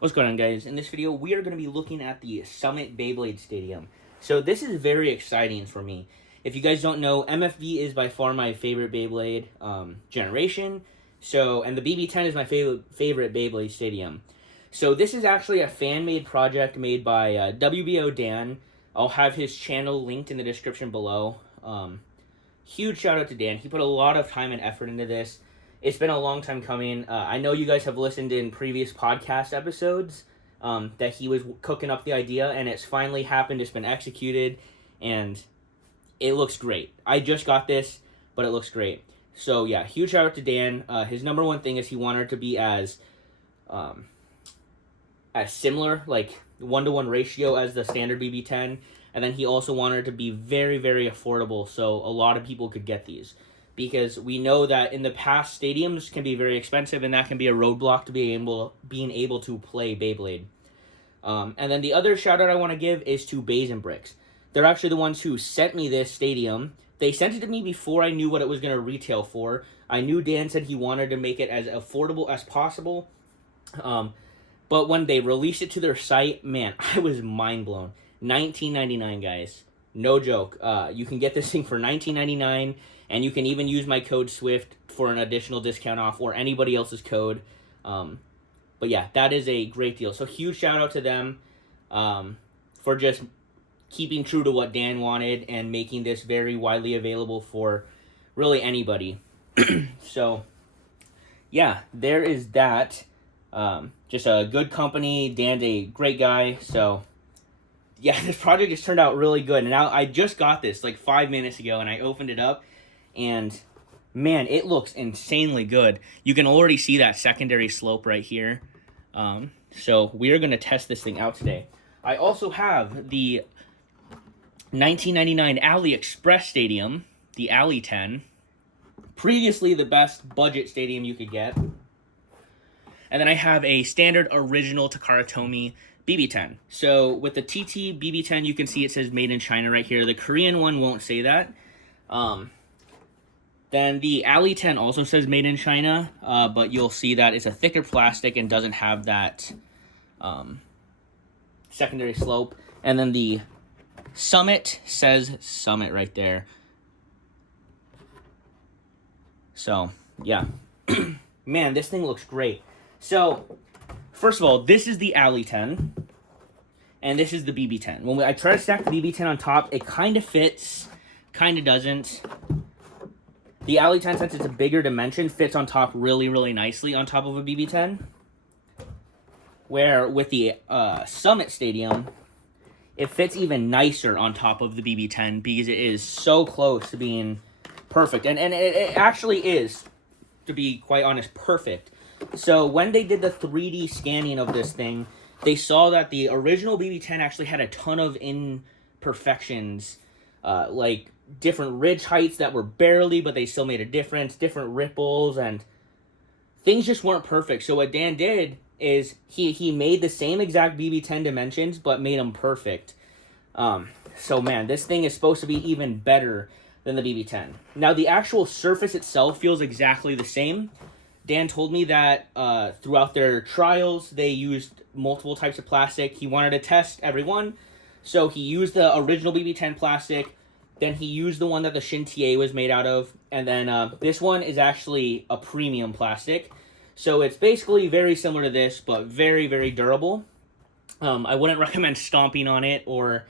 What's going on, guys? In this video, we are going to be looking at the Summit Beyblade Stadium. So this is very exciting for me. If you guys don't know, MFV is by far my favorite Beyblade generation. And the BB-10 is my favorite Beyblade Stadium. So this is actually a fan-made project made by WBO Dan. I'll have his channel linked in the description below. Huge shout out to Dan. He put a lot of time and effort into this. It's been a long time coming. I know you guys have listened in previous podcast episodes that he was cooking up the idea, and it's finally happened. It's been executed, and it looks great. I just got this, but it looks great. So yeah, huge shout out to Dan. His number one thing is he wanted to be as similar, like 1-to-1 ratio as the standard BB-10, and then he also wanted it to be very, very affordable, so a lot of people could get these. Because we know that in the past, stadiums can be very expensive, and that can be a roadblock to being able to play Beyblade. And then the other shout out I want to give is to Bays and Bricks. They're actually the ones who sent me this stadium. They sent it to me before I knew what it was going to retail for. I knew Dan said he wanted to make it as affordable as possible. But when they released it to their site, man, I was mind blown. $19.99, guys. No joke. You can get this thing for $19.99. And you can even use my code SWIFT for an additional discount off, or anybody else's code. But yeah, that is a great deal. So huge shout out to them for just keeping true to what Dan wanted and making this very widely available for really anybody. So yeah, there is that. Just a good company. Dan's a great guy. So yeah, this project has turned out really good. And now I just got this like 5 minutes ago, and I opened it up. And man, it looks insanely good. You can already see that secondary slope right here. So we are going to test this thing out today. I also have the 1999 AliExpress Stadium, the Ali 10. Previously the best budget stadium you could get. And then I have a standard original Takara Tomy BB-10. So with the TT BB-10, you can see it says made in China right here. The Korean one won't say that. Then the Ali 10 also says made in China, but you'll see that it's a thicker plastic and doesn't have that secondary slope. And then the Summit says Summit right there. So, yeah. Man, this thing looks great. So, first of all, this is the Ali 10, and this is the BB-10. When I try to stack the BB-10 on top, it kind of fits, kind of doesn't. The Ali 10, since it's a bigger dimension, fits on top really, really nicely on top of a BB-10. Where with the Summit Stadium, it fits even nicer on top of the BB-10 because it is so close to being perfect. And it actually is, to be quite honest, perfect. So when they did the 3D scanning of this thing, they saw that the original BB-10 actually had a ton of imperfections, like different ridge heights that were barely, but they still made a difference, different ripples, and things just weren't perfect. So what Dan did is he made the same exact BB-10 dimensions, but made them perfect. So man, this thing is supposed to be even better than the BB-10. Now the actual surface itself feels exactly the same. Dan told me that throughout their trials, they used multiple types of plastic. He wanted to test every one, so he used the original BB-10 plastic. Then he used the one that the Shin-TA was made out of. And then this one is actually a premium plastic. So it's basically very similar to this, but very, very durable. I wouldn't recommend stomping on it or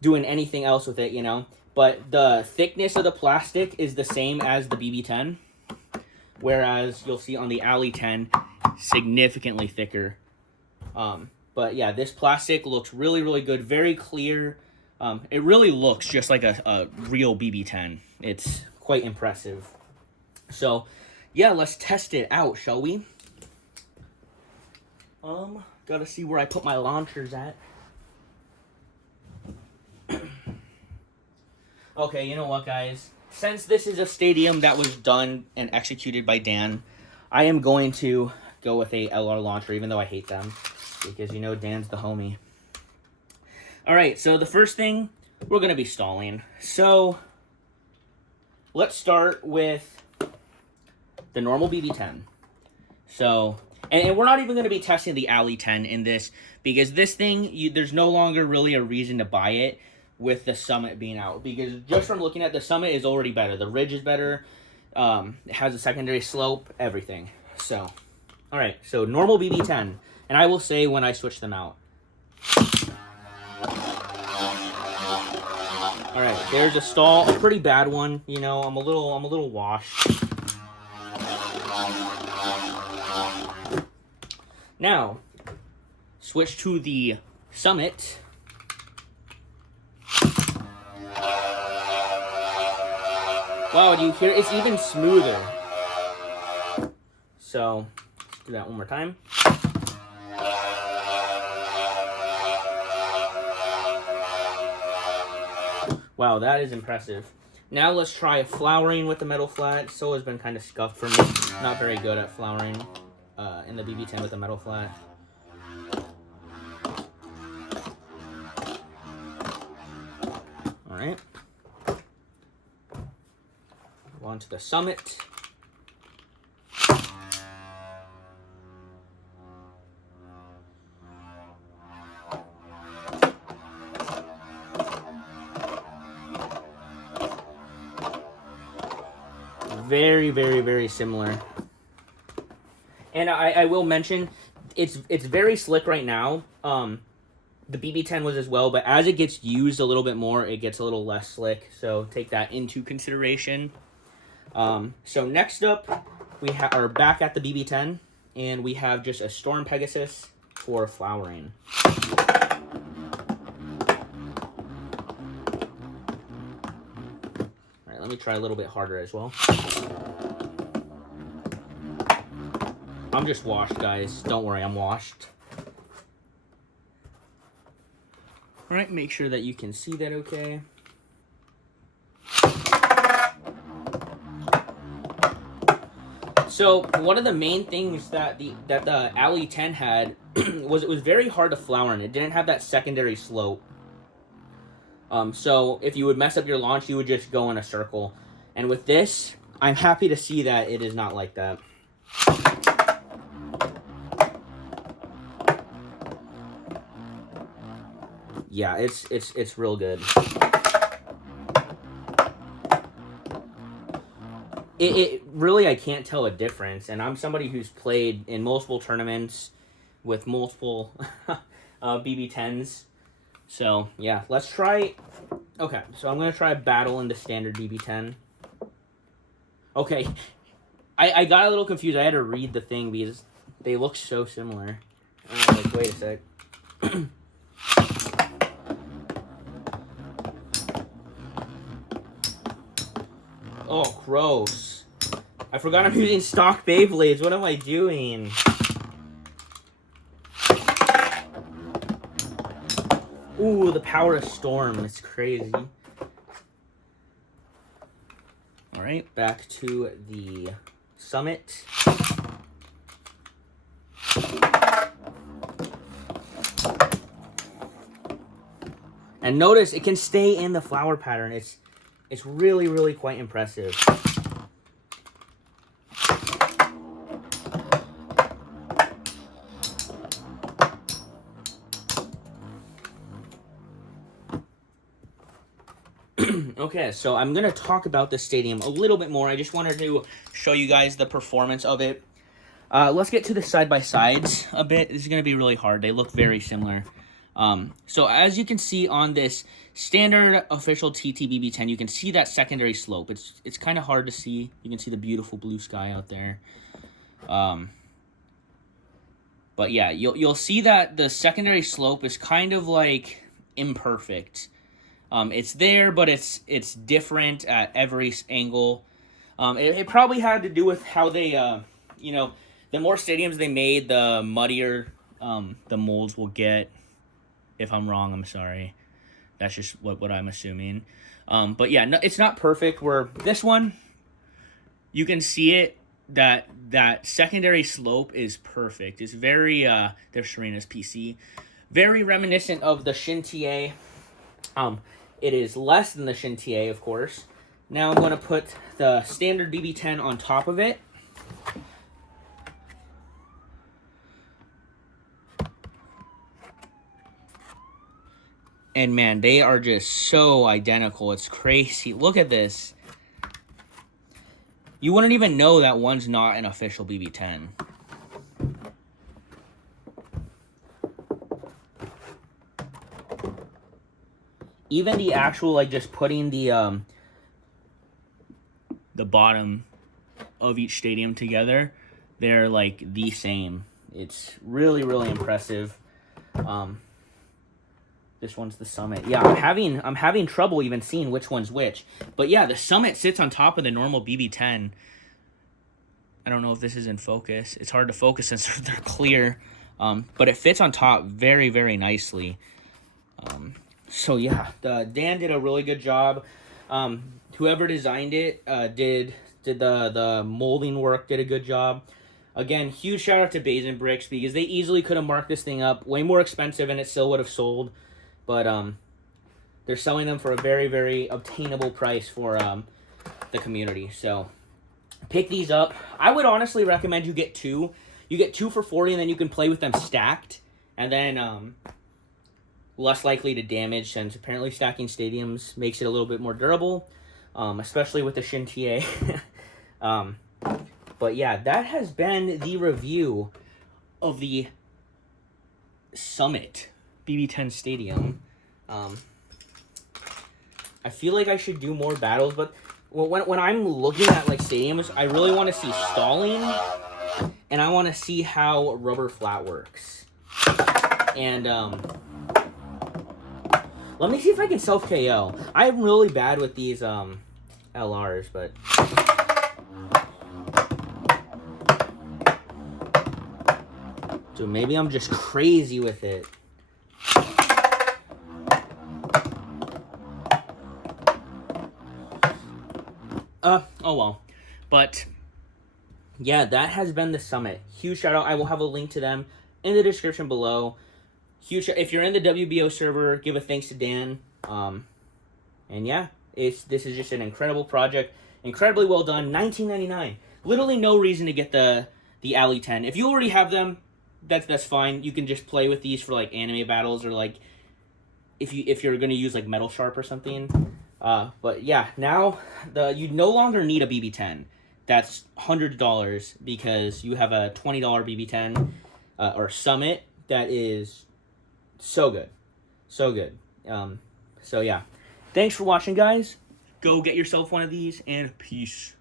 doing anything else with it, you know. But the thickness of the plastic is the same as the BB-10. Whereas you'll see on the Ali 10, significantly thicker. But yeah, this plastic looks really, really good. Very clear. It really looks just like a real BB-10. It's quite impressive. So, yeah, let's test it out, shall we? Gotta see where I put my launchers at. Okay, you know what, guys? Since this is a stadium that was done and executed by Dan, I am going to go with a LR launcher, even though I hate them. Because, you know, Dan's the homie. Alright, so the first thing, we're going to be stalling. So, let's start with the normal BB-10. So, And we're not even going to be testing the Alley 10 in this, because this thing, there's no longer really a reason to buy it with the Summit being out, because just from looking at the Summit is already better. The Ridge is better. It has a secondary slope, everything. So, all right, so normal BB-10, and I will say when I switch them out. All right, there's a stall, a pretty bad one. You know, I'm a little washed. Now, switch to the Summit. Wow, do you hear? It's even smoother. So, let's do that one more time. Wow, that is impressive. Now let's try flowering with the metal flat. So has been kind of scuffed for me. Not very good at flowering in the BB-10 with the metal flat. All right. On to the Summit. Very, very, very similar. And I will mention, it's very slick right now. The BB-10 was as well, but as it gets used a little bit more, it gets a little less slick. So take that into consideration. So next up, we are back at the BB-10, and we have just a Storm Pegasus for flowering. All right, let me try a little bit harder as well. I'm just washed, guys. Don't worry, I'm washed. All right, make sure that you can see that okay. So one of the main things that the Alley 10 had was it was very hard to flower in. It didn't have that secondary slope. So if you would mess up your launch, you would just go in a circle. And with this, I'm happy to see that it is not like that. Yeah, it's real good. It really, I can't tell a difference, and I'm somebody who's played in multiple tournaments with multiple BB-10s. So, yeah, let's try... Okay, so I'm going to try battle in the standard BB-10. Okay, I got a little confused. I had to read the thing because they look so similar. I'm like, wait a sec. Oh, gross. I forgot I'm using stock Beyblades. What am I doing? Ooh, the power of Storm. It's crazy. Alright, back to the Summit. And notice it can stay in the flower pattern. It's really, really quite impressive. Okay, so I'm going to talk about this stadium a little bit more. I just wanted to show you guys the performance of it. Let's get to the side-by-sides a bit. This is going to be really hard. They look very similar. So as you can see on this standard official TT BB-10, you can see that secondary slope. It's kind of hard to see. You can see the beautiful blue sky out there. But yeah, you'll see that the secondary slope is kind of like imperfect. It's there, but it's different at every angle. It probably had to do with how they, you know, the more stadiums they made, the muddier the molds will get. If I'm wrong, I'm sorry. That's just what I'm assuming. But yeah, no, it's not perfect. Where this one, you can see it, that secondary slope is perfect. It's very, there's Serena's PC. Very reminiscent of the Shin TA. It is less than the Shin TA, of course. Now I'm going to put the standard BB-10 on top of it. And man, they are just so identical. It's crazy. Look at this. You wouldn't even know that one's not an official BB-10. Even the actual, like, just putting the bottom of each stadium together, they're like the same. It's really, really impressive. This one's the Summit. Yeah, I'm having trouble even seeing which one's which. But yeah, the Summit sits on top of the normal BB-10. I don't know if this is in focus. It's hard to focus since they're clear. But it fits on top very, very nicely. So yeah, Dan did a really good job. Whoever designed it did the molding work, did a good job. Again, huge shout out to Basin Bricks because they easily could have marked this thing up way more expensive and it still would have sold. But they're selling them for a very, very obtainable price for the community. So pick these up. I would honestly recommend you get two. You get two for $40 and then you can play with them stacked. And then less likely to damage since apparently stacking stadiums makes it a little bit more durable. Especially with the Shintie. But yeah, that has been the review of the Summit BB-10 Stadium. I feel like I should do more battles, but when I'm looking at like stadiums, I really want to see stalling, and I want to see how rubber flat works. And let me see if I can self KO. I'm really bad with these LRs, but. Dude, maybe I'm just crazy with it. Oh well. But, yeah, that has been the Summit. Huge shout out. I will have a link to them in the description below. Huge. If you're in the WBO server, give a thanks to Dan. And yeah, this is just an incredible project. Incredibly well done. $19.99. Literally no reason to get the Alley 10. If you already have them, that's fine. You can just play with these for like anime battles or like if you're gonna use like Metal Sharp or something. But yeah, now you no longer need a BB-10. That's $100 because you have a $20 BB-10 or Summit that is so good, so good. So yeah, thanks for watching, guys. Go get yourself one of these and peace.